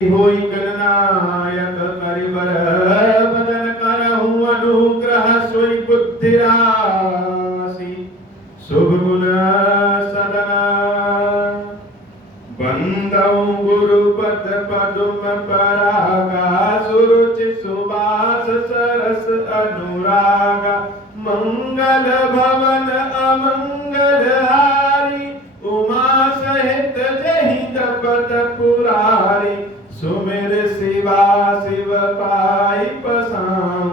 होई गणनायक करिबर बदन करहु अनुग्रह सोई बुद्धि राशि शुभ गुण सदना बंदौ गुरुपद पदुम परागा सुरुचि सुबास सरस अनुरागा मंगल भवन अमंगल हारी उमा सहित जहि जपत पुरारी सुमिर शिवा शिव पाई पसाऊं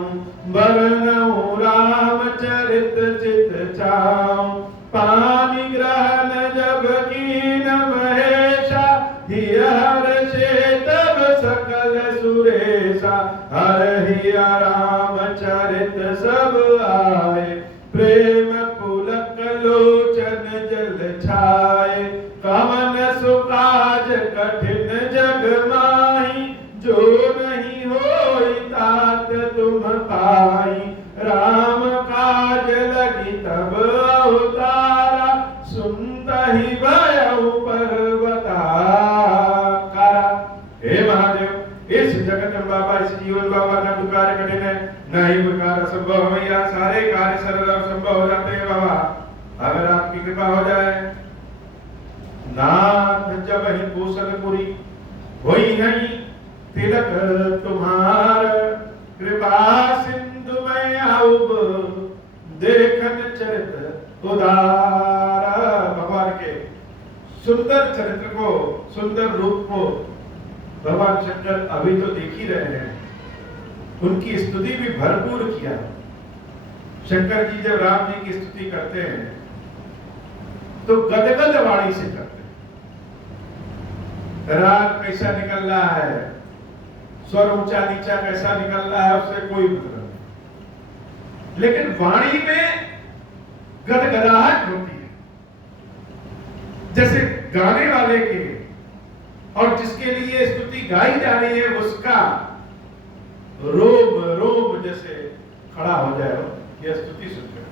बरनऊं रामचरित चित चाऊं पानी ग्रहण जब कीन महेशा हिय हर्षे तब सकल सुरेशा हरहिया रामचरित सब आए प्रेम पुलक लोचन जल छाए कवन सुकाज कठिन जग माही जो नहीं होई तात तुम पाई राम काज लगी तब अवतारा सुनहि भयउ पर्वताकारा। हे महादेव इस जगत में बाबा इस जीवन बाबा का कार्य कठिन है नहीं कोई कार्य संभव है या सारे कार्य सरल और संभव हो जाते हैं बाबा अगर आपकी कृपा हो जाए। नाथ जब ही कौशलपुरी होई नहीं तिलक तुम्हार कृपा सिंधु में आउब देखन चरित उदार। भगवान के सुंदर चरित्र को सुंदर रूप को भगवान शंकर अभी तो देख ही रहे हैं उनकी स्तुति भी भरपूर किया। शंकर जी जब राम जी की स्तुति करते हैं तो गदगद वाणी से करते हैं। राग कैसा निकल रहा है स्वर ऊंचा नीचा कैसा निकल रहा है उससे कोई मतलब नहीं लेकिन वाणी में गदगदाहट होती है जैसे गाने वाले के और जिसके लिए स्तुति गाई जा रही है उसका रोम रोम जैसे खड़ा हो जाए यह स्तुति सुनकर।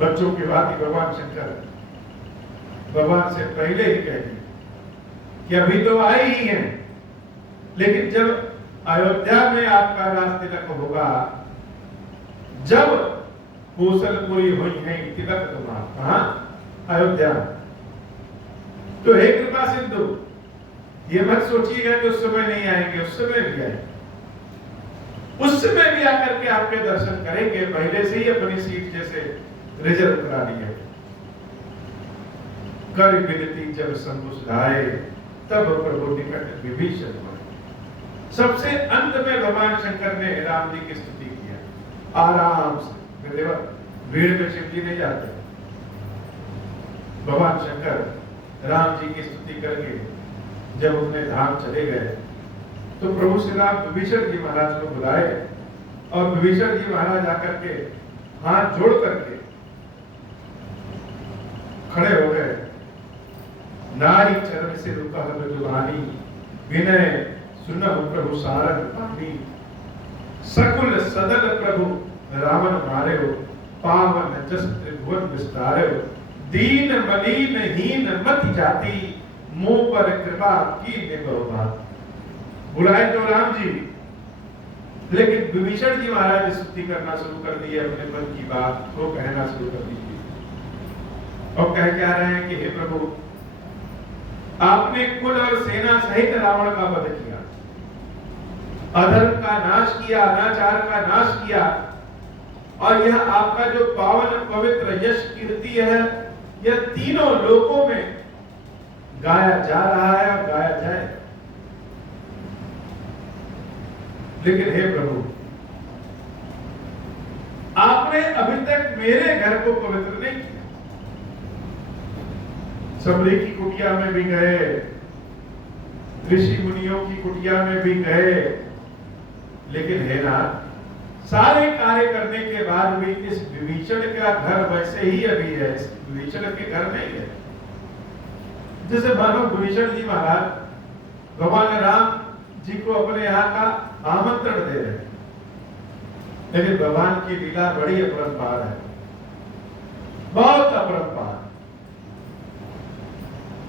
बच्चों की बात ही भगवान शंकर भगवान से पहले ही कह दी कि अभी तो आए ही हैं लेकिन जब अयोध्या में आपका राज तिलक होगा जब कौशलपुरी हुई है तिलक तुम्हारा कहां अयोध्या तो हे कृपा सिंधु ये मत सोचिएगा कि उस समय नहीं आएंगे उस समय भी आएंगे उस समय भी आकर के आपके दर्शन करेंगे। पहले से ही अपनी सीट जैसे रिजर्व करा ली है। कर विनती जब संबुझाए तब प्रभु निकट विभीषण हुए। सबसे अंत में भगवान शंकर ने राम जी की स्तुति किया आराम से भीड़ में शिव जी नहीं जाते। भगवान शंकर राम जी की स्तुति करके जब अपने धाम चले गए तो प्रभु श्री राम विभीषण जी महाराज को बुलाए और विभीषण जी महाराज आकर के हाथ जोड़ करके खड़े हो गए। नारी चरण से रुका मृदुवानी विनय सुनहु प्रभु सारंग पानी सकुल सदन प्रभु रावण मारे हो पावन जस त्रिभुवन विस्तारे हो दीन मलीन हीन मति जाति मुंह पर कृपा की निभो बात। बुलाए तो राम जी लेकिन विभीषण जी महाराज स्तुति करना शुरू कर दिए अपने मन की बात को कहना शुरू कर दीजिए और कह क्या रहे हैं कि हे प्रभु आपने कुल और सेना सहित रावण का वध किया अधर्म का नाश किया अनाचार का नाश किया और यह आपका जो पावन पवित्र यश कीर्ति है यह तीनों लोकों में गाया जा रहा है और गाया जाए। लेकिन हे प्रभु आपने अभी तक मेरे घर को पवित्र नहीं किया। सबरी की कुटिया में भी गए ऋषि मुनियों की कुटिया में भी गए लेकिन हे नाथ सारे कार्य करने के बाद भी इस विभीषण का घर वैसे ही अभी है। इस विभीषण के घर नहीं है जैसे मानो विभीषण जी महाराज भगवान राम जी को अपने यहाँ का आमंत्रण दे रहे हैं लेकिन भगवान की लीला बड़ी अपरंपार है बहुत अपरंपार।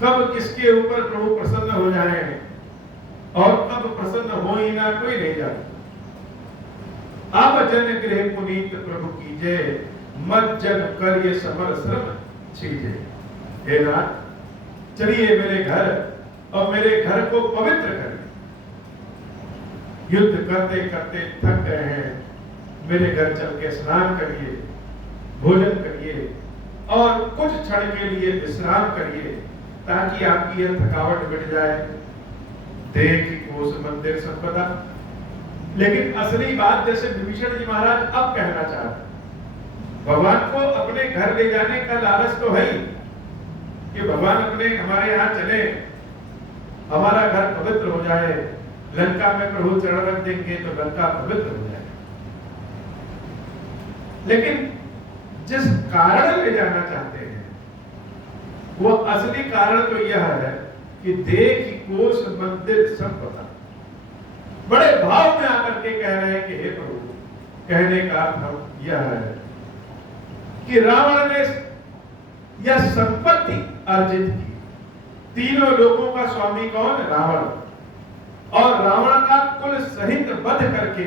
कब किसके ऊपर प्रभु प्रसन्न हो जाए और कब प्रसन्न हो ही ना कोई नहीं जानता। अब जन गृह पुनीत प्रभु कीजे, मत जन कर ये समर श्रम छीजे। हे नाथ, चलिए मेरे घर और मेरे घर को पवित्र करें। युद्ध करते करते थक गए हैं, मेरे घर चल के स्नान करिए, भोजन करिए और कुछ क्षण के लिए विश्राम करिए, ताकि आपकी यह थकावट मिट जाए। देख कोस मंदिर संपदा। लेकिन असली बात जैसे विभीषण जी महाराज अब कहना चाहते, भगवान को अपने घर ले जाने का लालच तो है ही कि भगवान अपने हमारे यहाँ चले, हमारा घर पवित्र हो जाए, लंका में प्रभु चरण रख देंगे तो लंका पवित्र हो जाए। लेकिन जिस कारण ले जाना चाहते हैं वो असली कारण तो यह है कि देख कोस मंदिर संपदा। बड़े भाव में आकर के कह रहे हैं कि हे प्रभु, कहने का अर्थ यह है कि रावण ने यह संपत्ति अर्जित की। तीनों लोगों का स्वामी कौन? रावण। और रावण का कुल सहित वध करके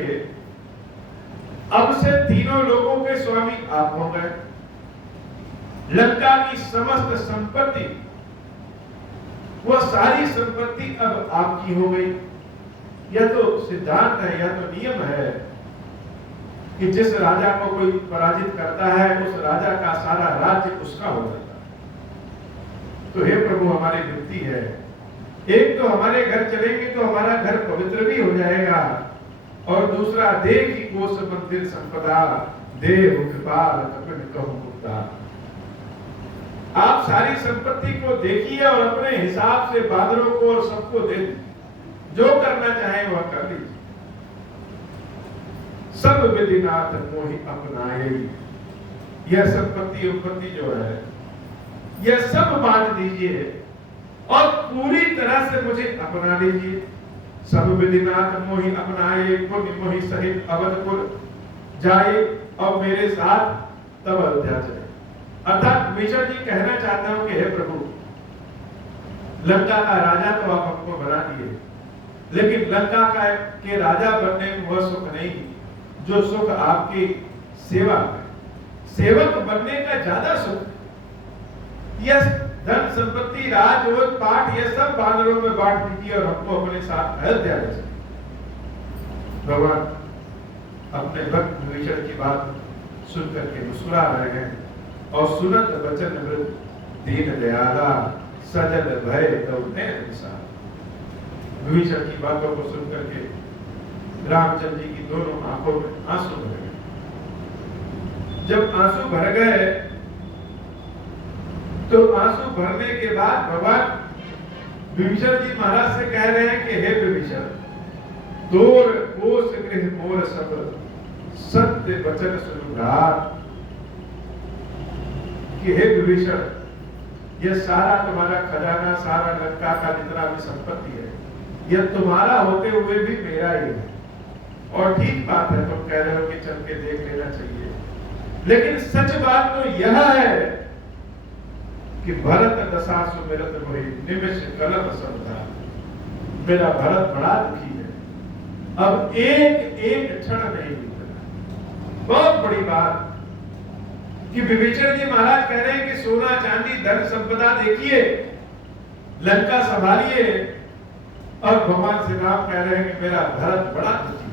अब से तीनों लोगों के स्वामी आप हो गए। लंका की समस्त संपत्ति, वह सारी संपत्ति अब आपकी हो गई। यह तो सिद्धांत है, यह तो नियम है कि जिस राजा को कोई पराजित करता है उस राजा का सारा राज्य उसका हो जाता है। तो हे प्रभु, हमारी विनती है, एक तो हमारे घर चलेंगे तो हमारा घर पवित्र भी हो जाएगा, और दूसरा देख कोस मंदिर संपदा, देव कृपाल कपिन कहूं मुक्ता। आप सारी संपत्ति को देखिए और अपने हिसाब से बादलों को और सबको दे दीजिए, जो करना चाहे वह कर लीजिए। सब विधिनाथ मोहि अपनाए। यह संपत्ति उपपत्ति जो है यह सब बांट दीजिए और पूरी तरह से मुझे अपना लीजिए। सब विधिनाथ मोहि अपनाए, पुण्य मोहि सहित अवधपुर जाए और मेरे साथ तब अयोध्या चले। अर्थात विभीषण जी कहना चाहता हूं कि हे प्रभु, लंका का राजा तो आप हमको बना दिए, लेकिन लंका का के राजा बनने में वह सुख नहीं जो सुख आपकी सेवा में। सेवक बनने का ज्यादा सुख। यह धन संपत्ति राजभोज पाठ यह सब बानरों में बांट दीजिए और हमको अपने साथ अयोध्या ले चलिए। भगवान अपने भक्त विभीषण की बात सुन करके मुस्कुरा रहे हैं और सुनत वचन वृद्ध दीन दयाला सजल भय दौड़ने अनुसार। विभीषण की बातों को सुन करके रामचंद्र जी की दोनों आंखों में आंसू भर गए। जब आंसू भर गए तो आंसू भरने के बाद भगवान विभीषण जी महाराज से कह रहे हैं कि हे विभीषण, तोर कोस गृह मोर सब सत्य वचन सुनुरात। कि हे विभीषण, यह सारा तुम्हारा खजाना, सारा लंका का जितना भी संपत्ति है, यह तुम्हारा होते हुए भी मेरा ही है। और ठीक बात है, तुम कह रहे हो कि चल के देख लेना चाहिए, लेकिन सच बात तो यह है कि भरत दशा सुमिरत मोहि निमिष कलम समझा। मेरा भरत बड़ा दुखी है, अब एक एक क्षण नहीं बीतेगा। बहुत बड़ी बात कि विभीषण जी महाराज कह रहे हैं कि सोना चांदी धन संपदा देखिए, लंका संभालिए, और भगवान श्री राम कह रहे हैं कि मेरा भरत बड़ा दुखी है।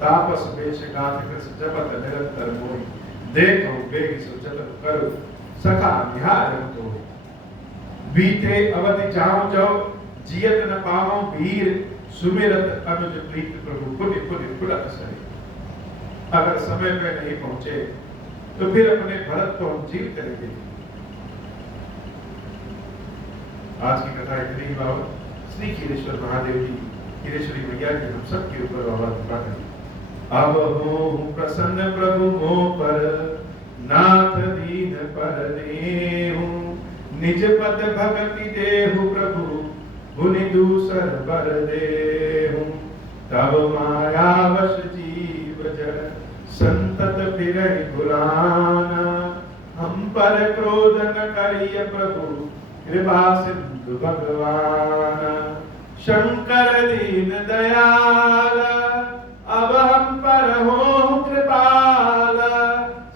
तापस वेश गात कृष्ण जपत निरंतर मोहि, देखो बेग सो जतन करो सखा निहार तो। बीते अवधि जाऊं जाओ जियत न पाओ वीर, सुमिरत अनुज प्रीत प्रभु पुण्य पुण्य पुलक सही। अगर समय पे नहीं पहुंचे तो फिर अपने भरत को हम जीव करेंगे। आज की कथा इतनी ही बाबा। श्री खीरेश्वर महादेव जी, खीरेश्वरी मैया जी हम सब के ऊपर बाबा कृपा करें। अब हो प्रसन्न प्रभु मोह पर, नाथ दीन पर देहु, निज पद भगति देहु प्रभु, मुनि दूसर बर देहु। तब माया वश जीव जड़, संतत फिरहि भुलाना, हम पर क्रोध न करिय प्रभु, कृपा सिंधु भगवान। शंकर दीन दयाल, अब हम पर हो कृपाल,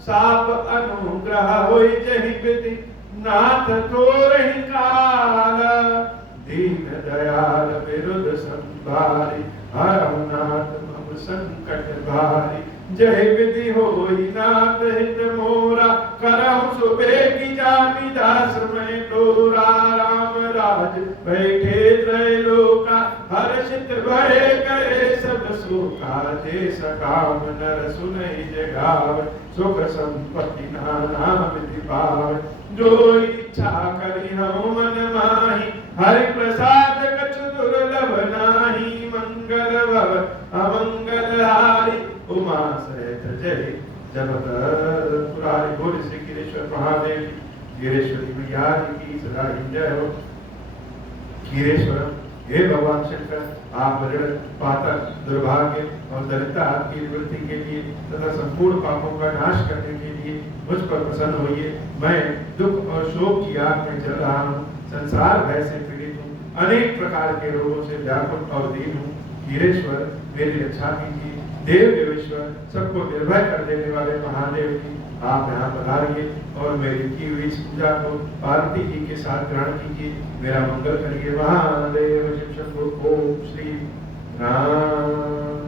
साप अनुग्रह होई जहि विधि, नाथ तोरहि काल, दीन दयाल विरुद्ध संभारी, हरहु नाथ मम संकट भारी, जय विधि होई नाथ हित मोरा, करहु सुबेगी जानी दास मैं डोरा, राम राज बैठे त्रैलोका, हर्षित भय गए सब सुखा, जे सकाम नर सुनहि जगाव, सुख संपत्ति नाना विधि पाव, जो इच्छा करि हूँ मन माही, हरि प्रसाद कछु दुर्लभ नाही, मंगल भव अमंगल हारी, उमा सहित जय जगत पुरारी। बोल श्री गिरेश्वर महादेव गिरेश्वरी मैया की सदा जय हो। गिरेश्वर हे भगवान शंकर, आप ऋण पातक दुर्भाग्य और दरिद्रता की निवृत्ति के लिए तथा संपूर्ण पापों का नाश करने के लिए मुझ पर प्रसन्न होइए। मैं दुख और शोक की आग में जल रहा हूँ, संसार भय से पीड़ित हूँ, अनेक प्रकार के रोगों से व्याकुल और दीन हूँ। गिरेश्वर मेरी रक्षा कीजिए। देव देवेश्वर, सबको निर्भय कर देने वाले महादेव जी, आप यहाँ पधारिए और मेरी की हुई इस पूजा को पार्वती जी के साथ ग्रहण कीजिए, मेरा मंगल करिए। महादेव शिव शंभो। ओम श्री राम